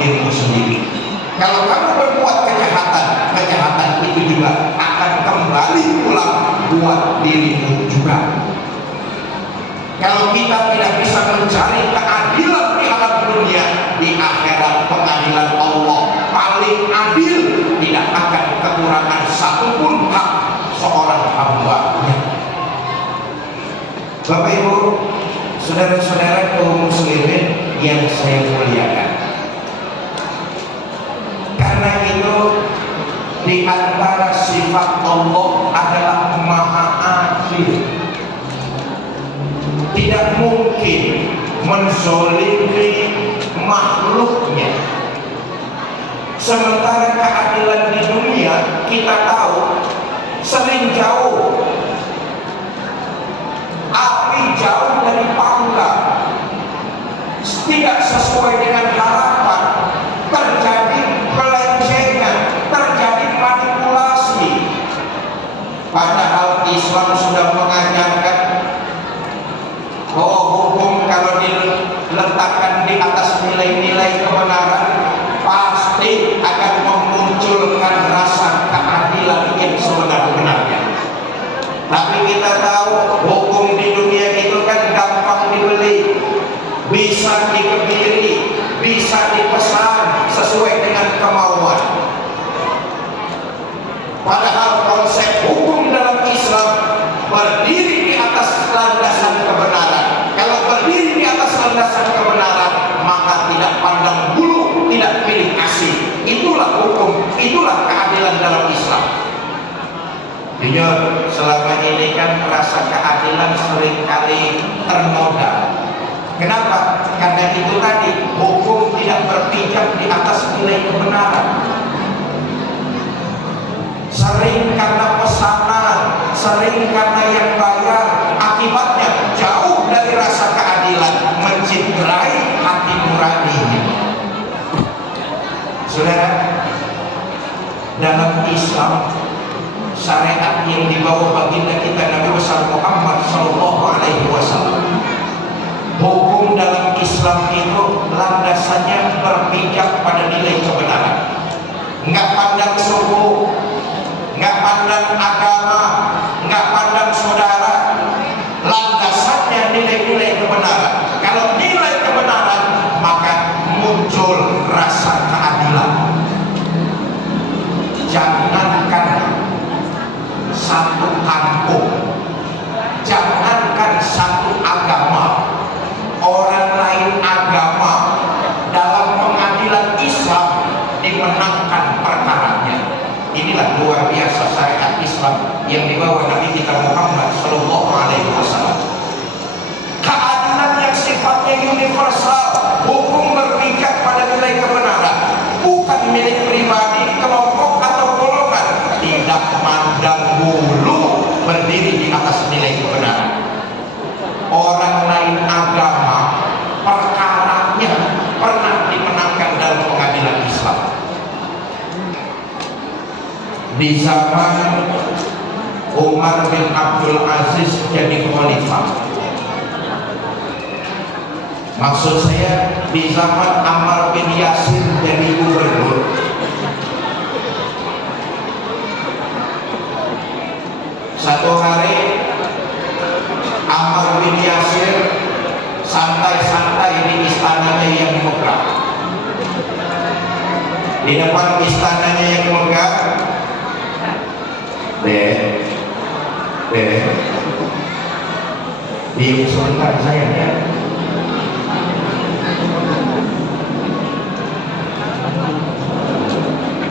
dirimu sendiri. Kalau kamu berbuat kejahatan, kejahatan itu juga akan kembali pulang buat dirimu juga. Kalau kita tidak bisa mencari keadilan di alam dunia, di akhirat pengadilan Allah paling adil, tidak akan kekurangan satupun hak seorang hamba-Nya. Bapak Ibu, saudara-saudara kaum muslimin yang saya muliakan, karena itu di antara sifat Allah adalah Maha Adil. Tidak mungkin menzolimi makhluknya. Sementara keadilan di dunia kita tahu sering jauh, api jauh dari pangkal, tidak sesuai dengan harapan, terjadi pelencengan, terjadi manipulasi. Padahal Islam sudah mengajarkan bahwa hukum kalau diletakkan di atas nilai-nilai kebenaran pasti akan memunculkan rasa keadilan yang sebenar-benarnya. Tapi kita tahu hukum di dunia itu kan gampang dibeli, bisa dikebiri, bisa dipesan sesuai dengan kemauan. Padahal konsep hukum dalam Islam berdiri di atas landasan kebenaran. Kalau berdiri di atas landasan kebenaran, maka tidak pandang bulu, tidak pilih kasih. Itulah hukum, itulah keadilan dalam Islam. Jujur, selama ini kan rasa keadilan seringkali ternoda. Kenapa? Karena itu tadi, hukum tidak berpijak di atas nilai kebenaran. Sering karena pesanan, sering karena yang bayar, akibatnya jauh dari rasa keadilan, mencederai hati nuraninya. Saudara, dalam Islam, syariat yang dibawa baginda kita Nabi besar Muhammad Sallallahu Alaihi Wasallam, hukum dalam Islam itu landasannya berpijak pada nilai kebenaran. Nggak pandang suku, nggak pandang agama, nggak pandang saudara, landasannya nilai-nilai kebenaran. Kalau nilai kebenaran, maka muncul rasa keadilan. Jangankan satu kampung, jangankan satu agama, orang lain agama dalam pengadilan Islam dimenangkan perkaranya. Inilah luar biasa syariat Islam yang dibawa Nabi kita Muhammad Sallallahu Alaihi Wasallam. Keadilan yang sifatnya universal, hukum berpijak pada nilai kebenaran, bukan milik pribadi, kelompok atau golongan, tidak mandang bulu, berdiri di atas nilai kebenaran. Orang lain agama, perkaranya pernah dimenangkan dalam pengadilan Islam. Di zaman Umar bin Abdul Aziz jadi khalifah, maksud saya di zaman Ammar bin Yasir jadi gubernur, satu hari Ammar bin Yasir santai-santai di istananya yang megah. Di depan istananya yang megah, diam sebentar sayang ya.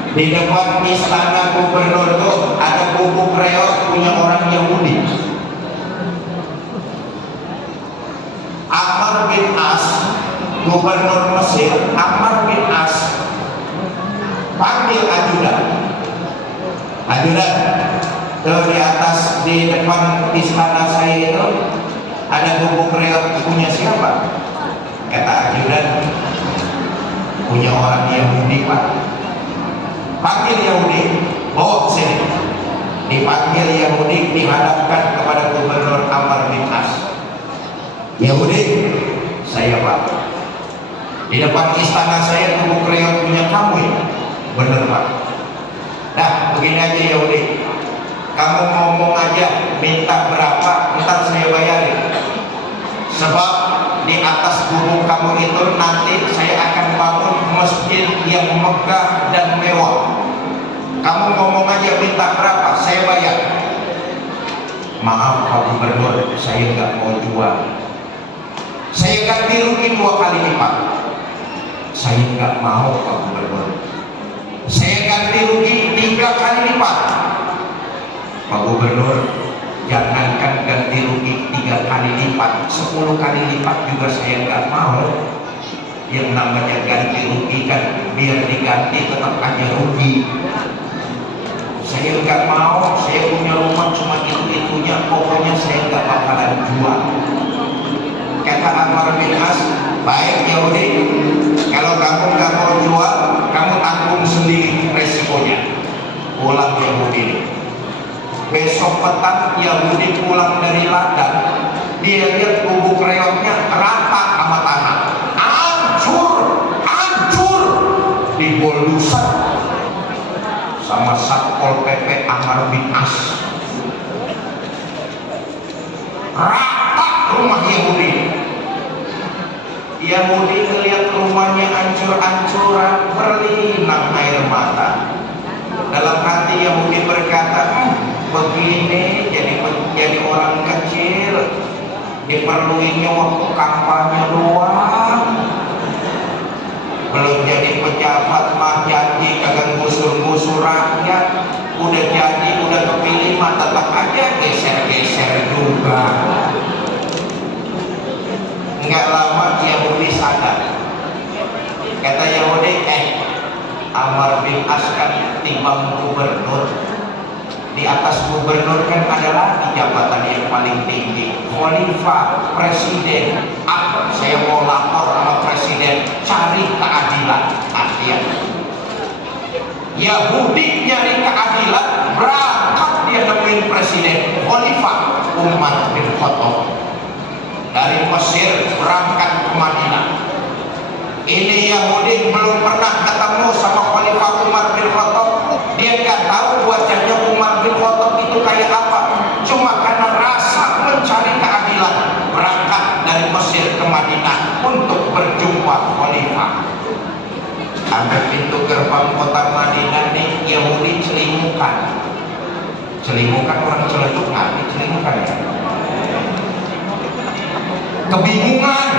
Di depan istana gubernur itu ada buku kreot punya orang Yahudi. Ammar bin As, gubernur Mesir, Ammar bin As panggil ajudan. Ajudan, tuh di atas di depan istana saya itu ada buku kreot punya siapa? Kata ajudan, punya orang Yahudi Pak. Panggil Yahudi, bawa ke sini. Dipanggil Yahudi, dihadapkan kepada gubernur Ammar bin As. Yahudi, saya Pak, Di depan istana saya Kubu Kreot punya kamu ya? Bener Pak. Nah begini aja ya udah, kamu ngomong aja minta berapa, ntar saya bayarin. Sebab di atas gunung kamu itu nanti saya akan bangun masjid yang megah dan mewah. Kamu ngomong aja minta berapa, saya bayar. Maaf Pak Gubernur, saya nggak mau jual. Saya ganti rugi 2 kali lipat. Saya nggak mau Pak Gubernur. Saya ganti rugi 3 kali lipat. Pak Gubernur, jangankan ganti rugi 3 kali lipat, 10 kali lipat juga saya nggak mau. Yang namanya ganti rugi kan biar diganti tetap aja rugi. Saya nggak mau, saya punya rumah cuma itu-itunya, pokoknya saya nggak bakalan jual. Kata Ammar bin As, baik Yahudi, kalau kamu nggak mau jual, kamu tanggung sendiri resikonya. Pulang Yahudi. Besok petang Yahudi pulang dari ladang, dia lihat Kubu Kreotnya rata sama tanah, hancur diboldusan sama Satpol PP Ammar bin As. Rata rumah Yahudi. Yahudi melihat rumahnya hancur-hancuran, berlinang air mata. Dalam hati Yahudi berkata, begini jadi orang kecil, diperluinnya waktu kampanye doang, belum jadi pejabat mah janji kagak gusur-gusur rakyat, udah jadi udah kepilih mah tetap aja geser-geser juga. Enggak lama Yahudi sadar. Kata Yahudi, Ammar bin As kan timbang gubernur. Di atas gubernur kan ada lagi jabatan yang paling tinggi, khalifah, presiden. Saya mau lapor sama presiden, cari keadilan. Akhirnya Yahudi nyari keadilan, berangkat dia nemuin presiden, khalifah Umar bin Khattab. Dari Mesir berangkat ke Madinah. Ini Yahudi belum pernah ketemu sama Khalifah Umar bin Khattab. Dia nggak tahu wajahnya Umar bin Khattab itu kayak apa. Cuma karena rasa mencari keadilan, berangkat dari Mesir ke Madinah untuk berjumpa Khalifah. Ada pintu gerbang kota Madinah nih, Yahudi celimukan. Celimukan orang Ciledug ngerti celimukan ya? Kebingungan.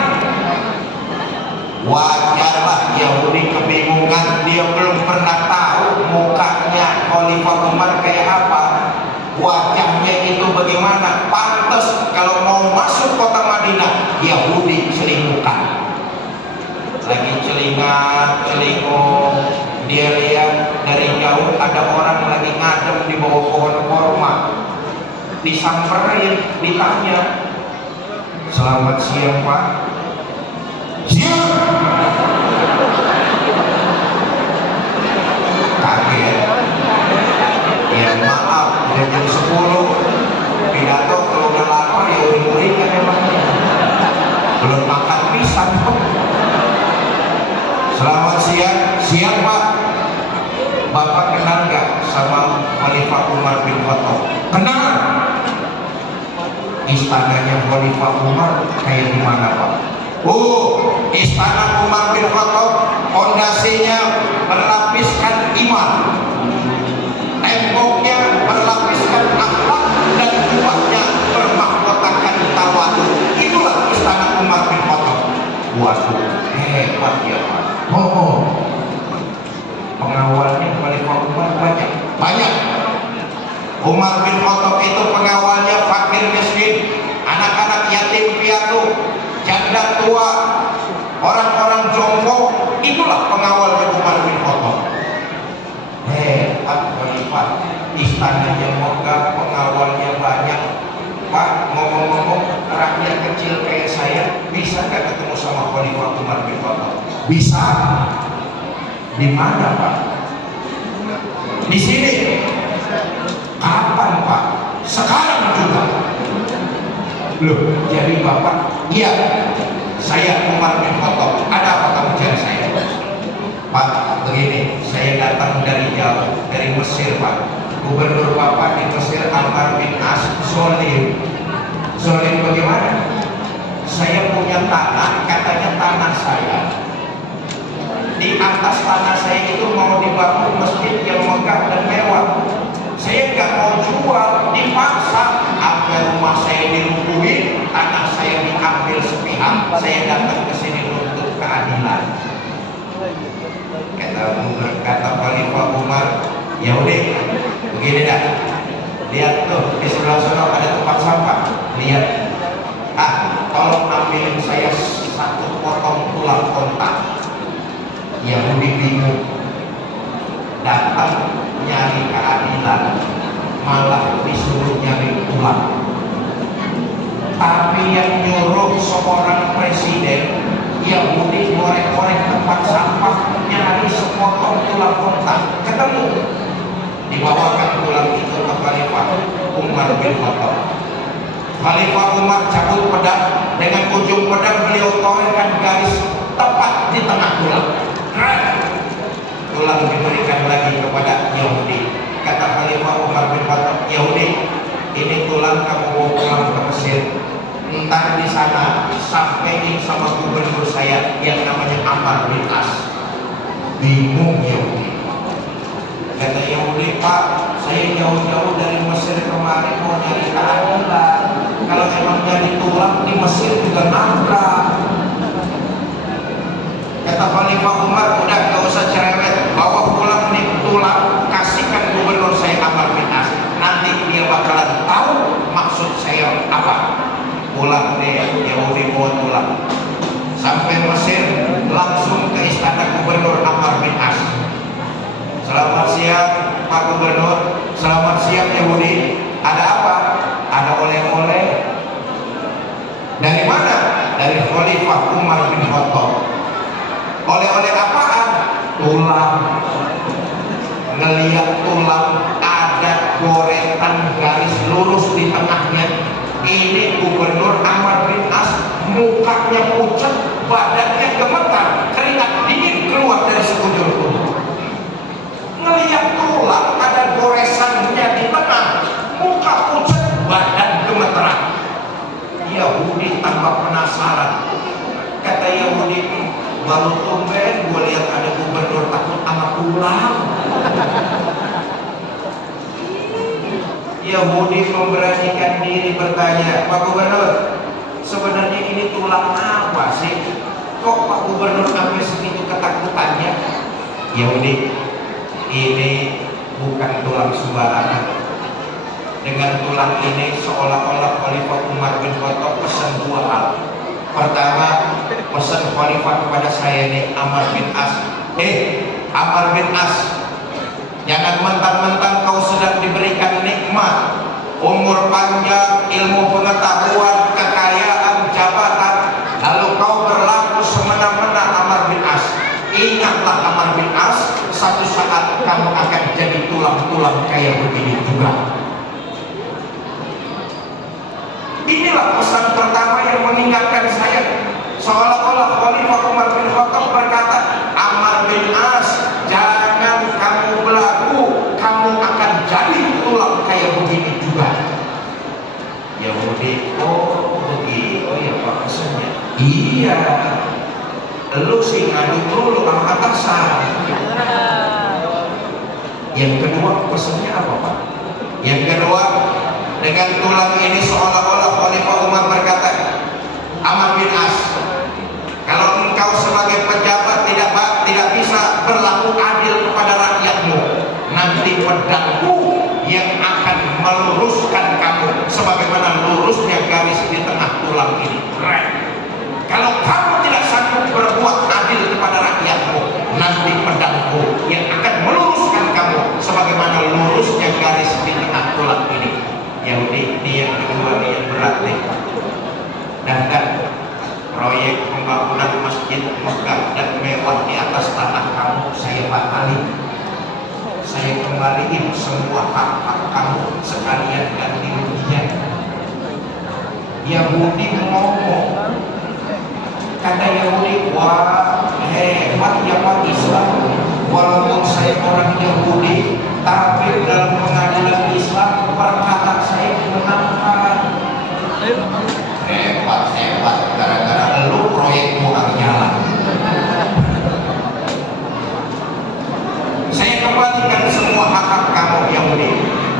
Wajarlah Yahudi kebingungan, dia belum pernah tahu mukanya Khalifah Umar kayak apa, wajahnya itu bagaimana. Pantas kalau mau masuk kota Madinah Yahudi celimukan. Lagi celinguk, dia lihat dari jauh ada orang lagi ngadem di bawah pohon korma. Disamperin, ditanya, selamat siang Pak. Siang. Kaget. Ya maaf, udah jam 10. Pidato kalau udah lapar ya uring-uring kan emang. Belum makan pisang kok. Selamat siang. Siang Pak. Bapak kenal nggak sama Khalifah Umar bin Khattab? Kenal. Istananya Khalifah Umar kayak gimana Pak? Istana Umar bin Khattab fondasinya berlapiskan iman, temboknya berlapiskan akhlak, dan rumahnya bermahkotakan tawadu. Itulah istana Umar bin Khattab. Waduh, hebat ya Pak. Pengawalnya Khalifah Umar banyak. Umar bin Khattab itu pengawalnya fakir miskin, anak-anak yatim piatu, janda tua, orang-orang jompo. Itulah pengawalnya Umar bin Khattab. Hebat Khalifah, istananya megah, pengawalnya banyak. Pak, ngomong-ngomong, rakyat kecil kayak saya bisa nggak ketemu sama Khalifah Umar bin Khattab? Bisa. Di mana Pak? Di sini. Kapan Pak? Sekarang juga. Loh, jadi Bapak? Iya, saya Umar bin Khattab. Ada apa kamu? Mesir, Pak. Gubernur Bapak di Mesir Amr bin As zolim. Zolim bagaimana? Saya punya tanah, katanya tanah saya, di atas tanah saya itu mau dibangun masjid yang megah dan mewah. Saya nggak mau jual, dipaksa agar rumah saya dilumpuhin, tanah saya diambil sepihak. Saya datang ke sini untuk keadilan. Kata Khalifah Umar, ya udah, begini dah. Lihat tuh di sebelah sana ada tempat sampah. Lihat, tolong ambilin saya satu potong tulang kontak. Yahudi bingung, datang nyari keadilan, malah disuruh nyari tulang. Tapi yang nyuruh seorang presiden Yahudi ngorek-ngorek tempat sampah, nyari sepotong tulang kontak, ketemu. Dibawakan tulang itu ke Khalifah Umar bin Khattab. Khalifah Umar cabut pedang, dengan ujung pedang beliau torehkan garis tepat di tengah tulang. Tulang diberikan lagi kepada Yahudi. Kata Khalifah Umar bin Khattab, Yahudi, ini tulang kamu bawa pulang ke Mesir. Entar di sana sampaikan sama gubernur saya yang namanya Amr bin As. Bingung Yahudi. Kata Yahudi, Pak, saya jauh-jauh dari Mesir kemarin mau nyari keadilan. Kalau emang nyari tulang di Mesir juga nabrak. Kata Khalifah Umar, udah gak usah cerewet, bawa pulang nih tulang, kasihkan gubernur saya Amr bin As. Nanti dia bakalan tahu maksud saya apa. Pulang deh Yahudi bawa tulang. Sampai Mesir, langsung ke istana gubernur Amr bin As. Selamat siang Pak Gubernur, selamat siang Yahudi. Ada apa? Ada oleh-oleh. Dari mana? Dari Khalifah Umar bin Khattab. Oleh-oleh apaan? Tulang. Ngelihat tulang ada goretan garis lurus di tengahnya. Ini gubernur Amr bin As, mukanya pucat, badannya gemetar, keringat dingin keluar dari sekujur tubuh. Ngelihat tulang ada goresannya di tengah, muka pucat, badan gemeteran. Yahudi tambah penasaran. Kata Yahudi, baru tumben gue lihat ada gubernur takut sama tulang. Yahudi memberanikan diri bertanya, Pak Gubernur, sebenarnya ini tulang apa sih? Kok Pak Gubernur sampai segitu ketakutannya? Yahudi, ini bukan tulang sembarangan. Dengan tulang ini seolah-olah Khalifah Umar bin Khattab pesan dua hal. Pertama, pesan Khalifah kepada saya ini Amr bin As. Amr bin As, jangan mentang-mentang kau sedang diberikan nikmat, umur panjang, ilmu pengetahuan, kekayaan, jabatan, lalu kau berlaku semena-mena. Amr bin As, ingatlah Amr bin As, satu saat kamu akan jadi tulang-tulang kayak begini juga. Inilah pesan pertama yang mengingatkan saya. Seolah-olah Khalifah Umar bin Khattab berkata, Amr bin As, jangan kamu berlaku, kamu akan jadi tulang kayak begini juga. Yahudi, oh begitu, oh ya Pak pesannya. Iya, lu sih ngadu dulu sama atasan. Yang kedua pesannya apa Pak? Yang kedua, dengan tulang ini seolah-olah Khalifah Umar berkata, Amr bin As, kalau engkau sebagai pejabat tidak bisa berlaku adil kepada rakyatmu, nanti pedangku yang akan meluruskan kamu sebagaimana lurusnya garis di tengah tulang ini. Kalau kamu tidak sanggup berbuat adil kepada rakyatmu, nanti pedangku yang akan meluruskan kamu sebagaimana lurusnya garis di tengah tulang ini. Yahudi, ini yang kedua, ini yang berat nih. Dan proyek pembangunan masjid megah dan mewah di atas tanah kamu saya batalin. Saya kembaliin semua hak-hak kamu sekalian ganti rugian. Yahudi ngomong, kata Yahudi, wah hebat ya Pak Islam. Walaupun saya orang Yahudi, Tapi dalam pengadilan Islam perkara saya dimenangkan. Hebat, gara-gara lu proyekmu harus jalan. Saya kembalikan semua hak-hak kamu Yahudi.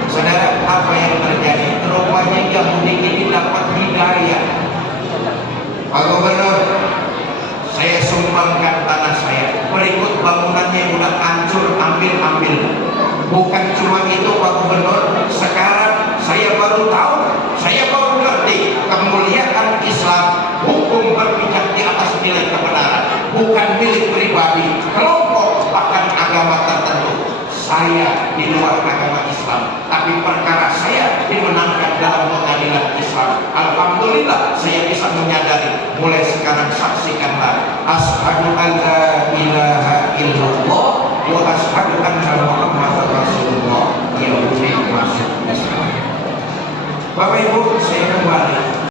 Saudara, apa yang terjadi? Rupanya Yahudi ini dapat hidayah. Pak Gubernur, saya sumbangkan tanah saya. Berikut bangunannya udah hancur, ambil. Bukan cuma itu Pak Gubernur, sekarang saya baru tahu, saya baru ngerti kemuliaan Islam, hukum berpijak di atas nilai kebenaran, bukan milik pribadi, kelompok, bahkan agama tertentu. Saya di luar agama Islam, tapi perkara saya dimenangkan dalam pengadilan Islam. Alhamdulillah saya bisa menyadari. Mulai sekarang saksikanlah, asyhadu an la ilaha illallah wa asyhadu anna Muhammadar Rasulullah. Yahudi masuk Islam. Bapak Ibu, saya